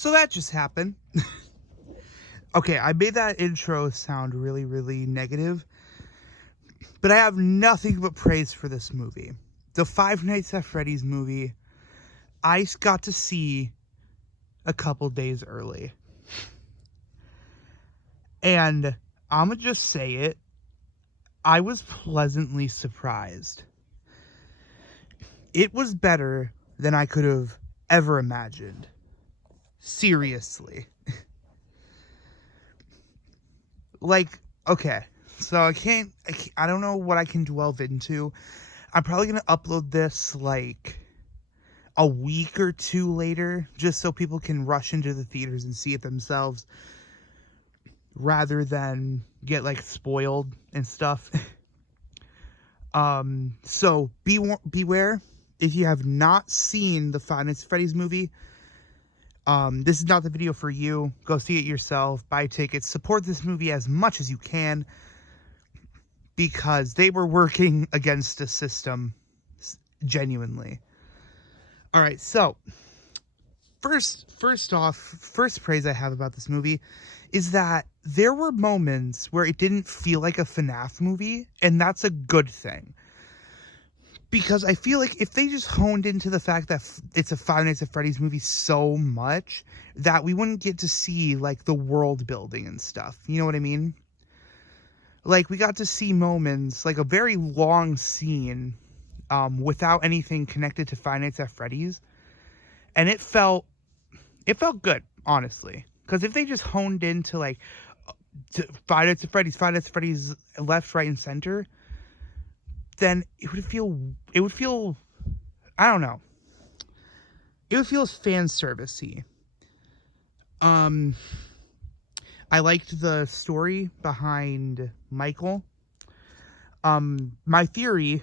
So that just happened. Okay, I made that intro sound really, really negative, but I have nothing but praise for this movie. The Five Nights at Freddy's movie, I got to see a couple days early. And I'ma just say it, I was pleasantly surprised. It was better than I could have ever imagined. Seriously. Like, okay, so I don't know what I can delve into. I'm probably gonna upload this like a week or two later, just so people can rush into the theaters and see it themselves, rather than get like spoiled and stuff. So beware if you have not seen the Five Nights at Freddy's movie. This is not the video for you. Go see it yourself, buy tickets, support this movie as much as you can, because they were working against a system, genuinely. All right, so first praise I have about this movie is that there were moments where it didn't feel like a FNAF movie, and that's a good thing. Because I feel like if they just honed into the fact that it's a Five Nights at Freddy's movie so much, that we wouldn't get to see, like, the world building and stuff. You know what I mean? Like, we got to see moments, like a very long scene, without anything connected to Five Nights at Freddy's. And it felt good, honestly. Because if they just honed into, like, Five Nights at Freddy's left, right, and center, then it would feel, I don't know. It would feel fan servicey. I liked the story behind Michael. My theory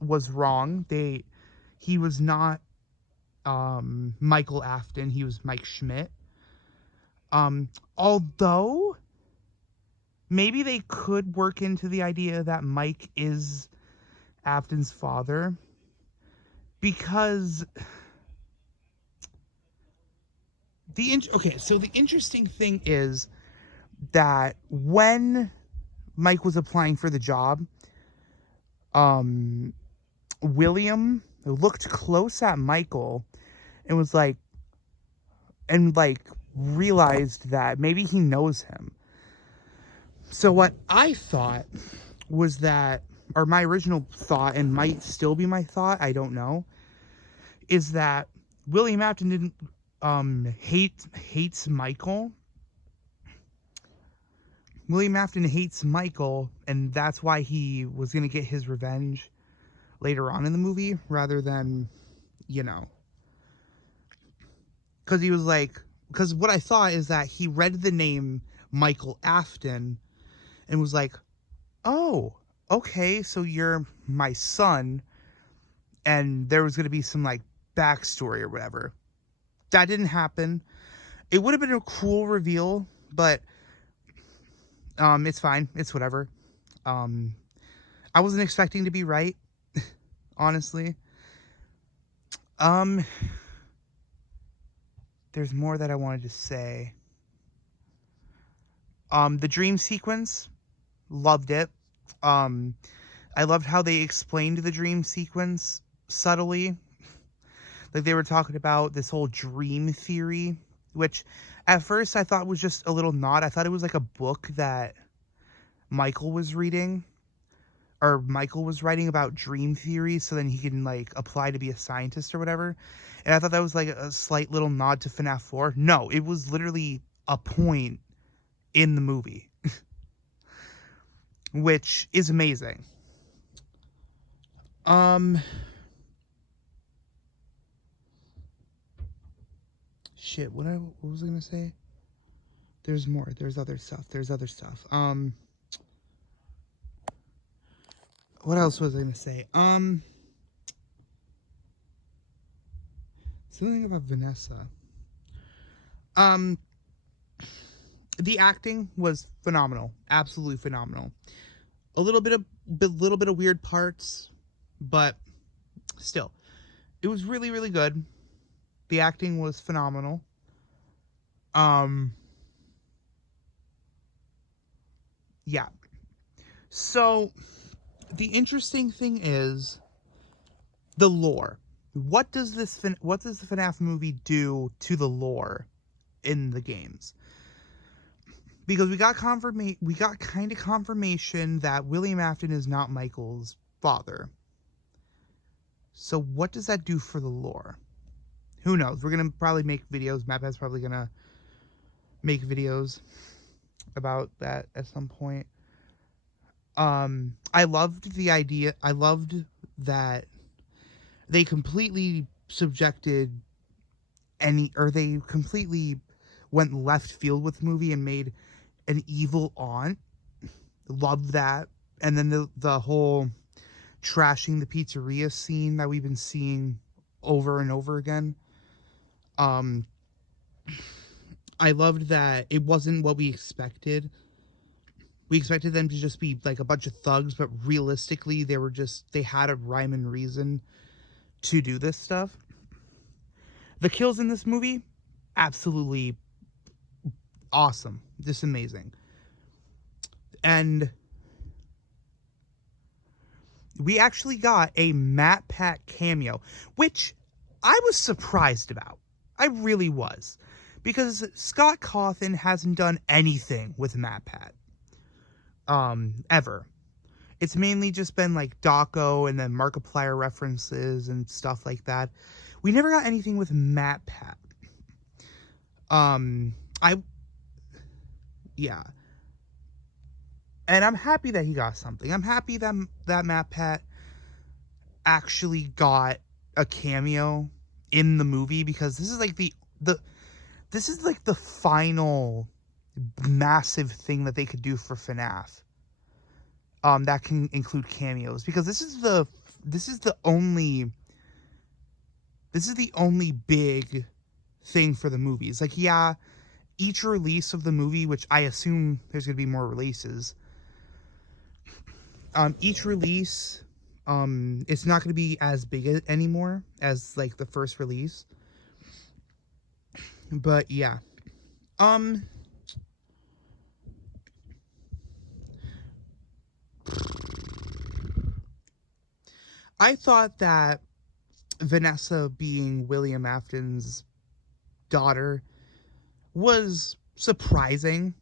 was wrong. He was not Michael Afton. He was Mike Schmidt. Although maybe they could work into the idea that Mike is Afton's father, because so the interesting thing is that when Mike was applying for the job, William looked close at Michael and was like, realized that maybe he knows him. So what I thought was that, or my original thought, and might still be my thought, I don't know, is that William Afton didn't hates Michael. William Afton hates Michael, and that's why he was gonna get his revenge later on in the movie, rather than, you know, because what I thought is that he read the name Michael Afton and was like, oh, okay, so you're my son, and there was going to be some, like, backstory or whatever. That didn't happen. It would have been a cool reveal, but it's fine. It's whatever. I wasn't expecting to be right, honestly. There's more that I wanted to say. The dream sequence, loved it. I loved how they explained the dream sequence subtly. Like, they were talking about this whole dream theory, which at first I thought was just a little nod. I thought it was like a book that Michael was reading, or Michael was writing about dream theory, so then he can, like, apply to be a scientist or whatever. And I thought that was like a slight little nod to FNAF 4. No, it was literally a point in the movie. Which is amazing. Shit, what was I gonna say? There's more. There's other stuff. What else was I gonna say? Something about Vanessa. The acting was phenomenal. Absolutely phenomenal. A little bit of weird parts, but still, it was really, really good. The acting was phenomenal. Um, yeah. So the interesting thing is the lore. What does the FNAF movie do to the lore in the games? Because we got kind of confirmation that William Afton is not Michael's father. So what does that do for the lore? Who knows? We're gonna probably make videos. MapHead's probably gonna make videos about that at some point. I loved the idea. I loved that they completely they completely went left field with the movie and made an evil aunt. Loved that. And then the whole trashing the pizzeria scene that we've been seeing over and over again. I loved that it wasn't what we expected. We expected them to just be like a bunch of thugs, but realistically they had a rhyme and reason to do this stuff. The kills in this movie, absolutely awesome. Just amazing. And we actually got a Matt Pat cameo, which I was surprised about. I really was. Because Scott Cawthon hasn't done anything with Matt Pat. Ever. It's mainly just been like Daco and then Markiplier references and stuff like that. We never got anything with Matt Pat. Yeah. And I'm happy that he got something. I'm happy that Matt Pat actually got a cameo in the movie, because this is like this is like the final massive thing that they could do for FNAF. That can include cameos, because this is the only big thing for the movies. Like, yeah, each release of the movie, which I assume there's going to be more releases, each release, it's not going to be as big anymore as like the first release. But yeah, I thought that Vanessa being William Afton's daughter was surprising.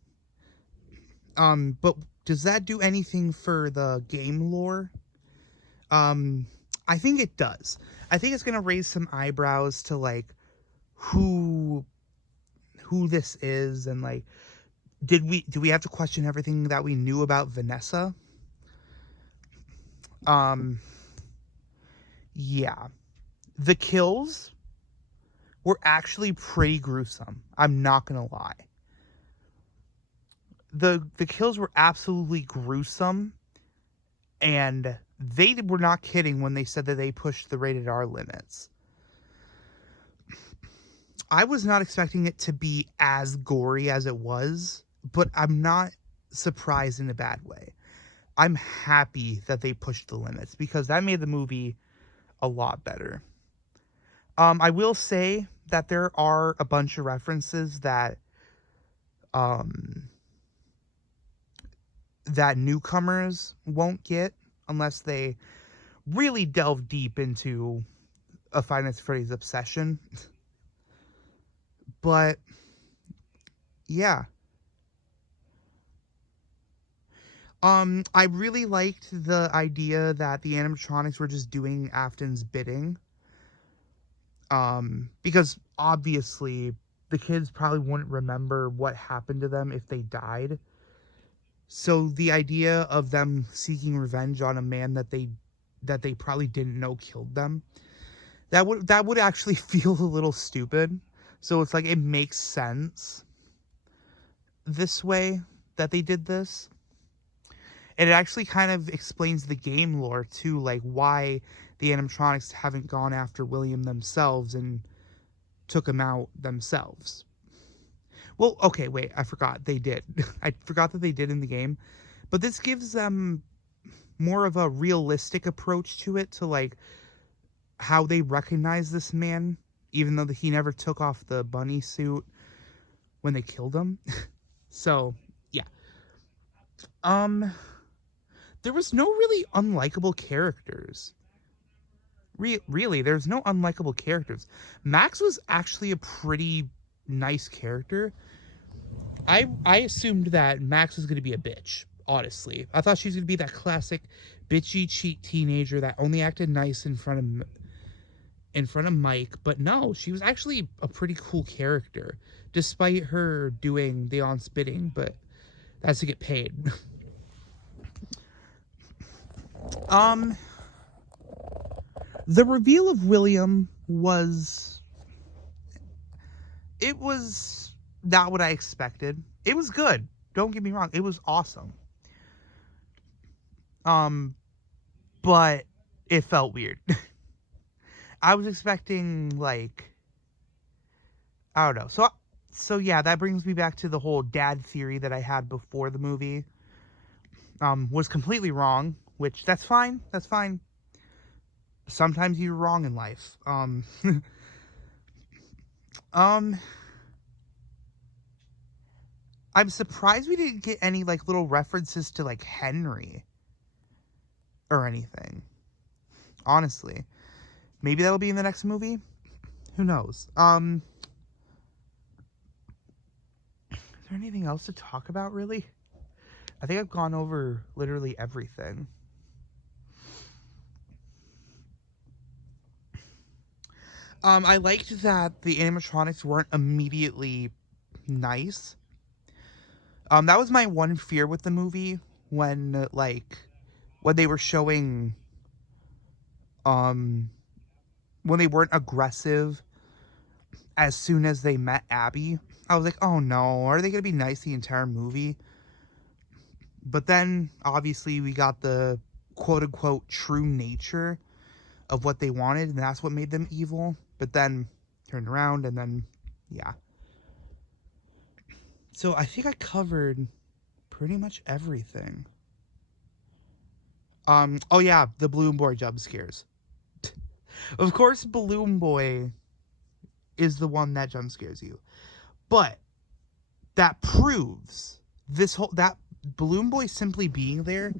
But does that do anything for the game lore? I think it does. I think it's gonna raise some eyebrows to like who this is, and like do we have to question everything that we knew about Vanessa? Yeah. The kills were actually pretty gruesome. I'm not gonna lie. The kills were absolutely gruesome, and they were not kidding when they said that they pushed the rated R limits. I was not expecting it to be as gory as it was, but I'm not surprised in a bad way. I'm happy that they pushed the limits, because that made the movie a lot better. I will say that there are a bunch of references that that newcomers won't get unless they really delve deep into a Five Nights at Freddy's obsession. But yeah. I really liked the idea that the animatronics were just doing Afton's bidding. Because obviously the kids probably wouldn't remember what happened to them if they died. So the idea of them seeking revenge on a man that they probably didn't know killed them, that would actually feel a little stupid. So it's like, it makes sense this way that they did this. And it actually kind of explains the game lore too, like why the animatronics haven't gone after William themselves and took him out themselves. Well, okay, wait, I forgot. They did. I forgot that they did in the game. But this gives them more of a realistic approach to it, to like how they recognize this man, even though he never took off the bunny suit. when they killed him. So, yeah. Um, there was no really unlikable characters. Really, there's no unlikable characters. Max was actually a pretty nice character. I assumed that Max was going to be a bitch, honestly. I thought she was going to be that classic bitchy cheat teenager that only acted nice in front of Mike, but no, she was actually a pretty cool character, despite her doing the on-spitting, but that's to get paid. The reveal of William was not what I expected. It was good. Don't get me wrong. It was awesome. But it felt weird. I was expecting, like, I don't know. So yeah, that brings me back to the whole dad theory that I had before the movie. Was completely wrong, which that's fine. That's fine. Sometimes you're wrong in life. I'm surprised we didn't get any, like, little references to, like, Henry or anything. Honestly. Maybe that'll be in the next movie? Who knows? Is there anything else to talk about, really? I think I've gone over literally everything. I liked that the animatronics weren't immediately nice. That was my one fear with the movie when they were showing, when they weren't aggressive as soon as they met Abby. I was like, oh no, are they going to be nice the entire movie? But then, obviously, we got the quote-unquote true nature of what they wanted, and that's what made them evil. But then, turned around, and then, yeah. So, I think I covered pretty much everything. Oh yeah, the Balloon Boy jump scares. Of course, Balloon Boy is the one that jump scares you. But that proves that Balloon Boy simply being there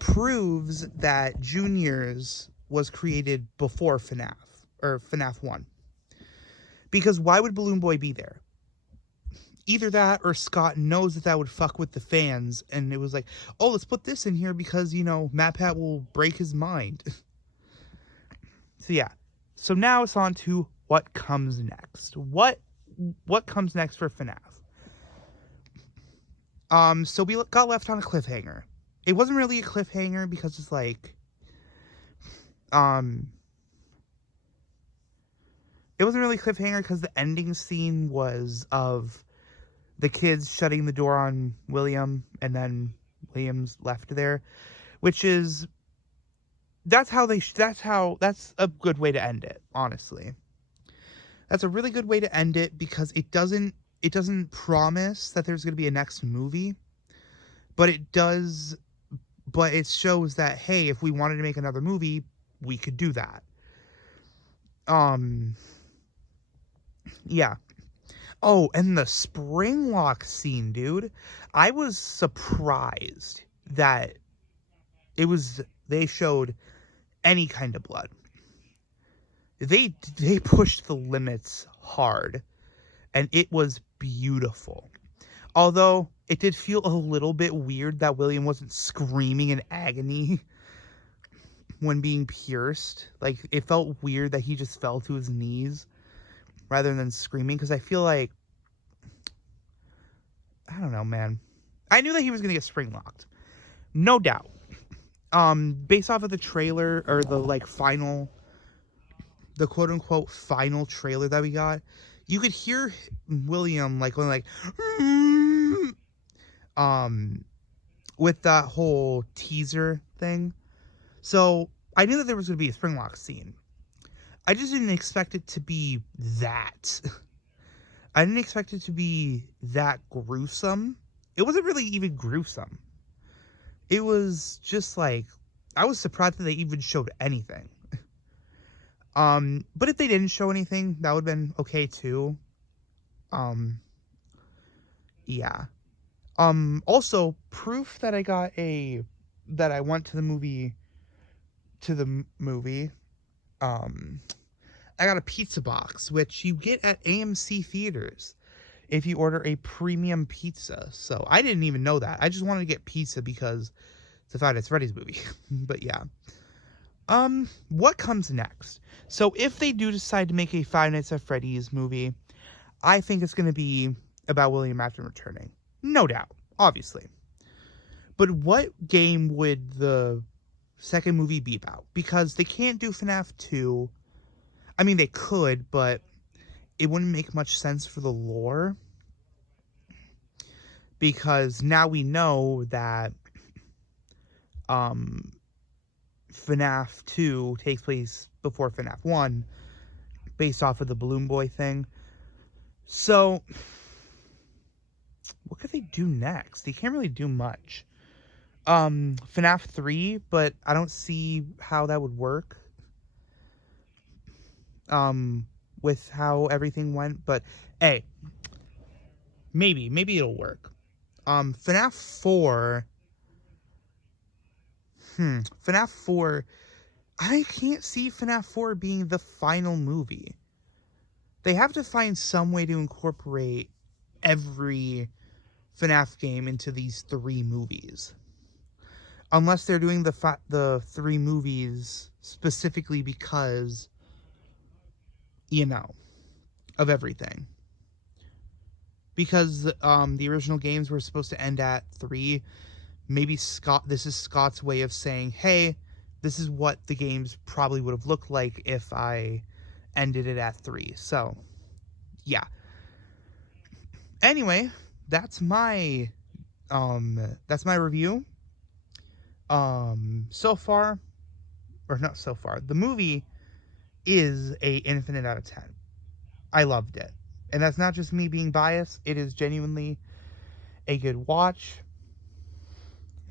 proves that Juniors was created before FNAF, or FNAF 1. Because why would Balloon Boy be there? Either that or Scott knows that would fuck with the fans, and it was like, oh, let's put this in here because, MatPat will break his mind. So yeah. So now it's on to what comes next. What comes next for FNAF? So we got left on a cliffhanger. It wasn't really a cliffhanger because it's like, it wasn't really a cliffhanger because the ending scene was of the kids shutting the door on William, and then William's left there, which is, that's a good way to end it, honestly. That's a really good way to end it because it doesn't promise that there's going to be a next movie, but it shows that, hey, if we wanted to make another movie, we could do that. Yeah. Oh, and the Springlock scene, dude. I was surprised that they showed any kind of blood. They pushed the limits hard, and it was beautiful. Although it did feel a little bit weird that William wasn't screaming in agony when being pierced. Like, it felt weird that he just fell to his knees rather than screaming, because I feel like, I don't know, man. I knew that he was going to get spring-locked. No doubt. Based off of the trailer, or the quote-unquote final trailer that we got, you could hear William, going with that whole teaser thing. So, I knew that there was going to be a spring-lock scene. I just didn't expect it to be that. I didn't expect it to be that gruesome. It wasn't really even gruesome. It was just I was surprised that they even showed anything. But if they didn't show anything, that would have been okay too. Yeah. Also proof that that I went to the movie. Um, I got a pizza box, which you get at AMC theaters if you order a premium pizza. So I didn't even know that. I just wanted to get pizza because it's a Five Nights at Freddy's movie. But yeah. What comes next? So if they do decide to make a Five Nights at Freddy's movie, I think it's going to be about William Afton returning. No doubt, obviously. But what game would the second movie be about? Because they can't do FNAF 2. I mean, they could, but it wouldn't make much sense for the lore. Because now we know that FNAF 2 takes place before FNAF 1, based off of the Balloon Boy thing. So, what could they do next? They can't really do much. FNAF 3, but I don't see how that would work. With how everything went, but hey, maybe it'll work. FNAF 4, FNAF 4, I can't see FNAF 4 being the final movie. They have to find some way to incorporate every FNAF game into these 3 movies. Unless they're doing the 3 movies specifically because, of everything. Because the original games were supposed to end at 3. Maybe this is Scott's way of saying, hey, this is what the games probably would have looked like if I ended it at 3. So, yeah. Anyway, that's my review. So far, or not so far, the movie is a infinite out of 10. I loved it. And that's not just me being biased. It is genuinely a good watch.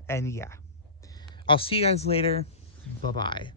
And yeah. I'll see you guys later. Bye-bye.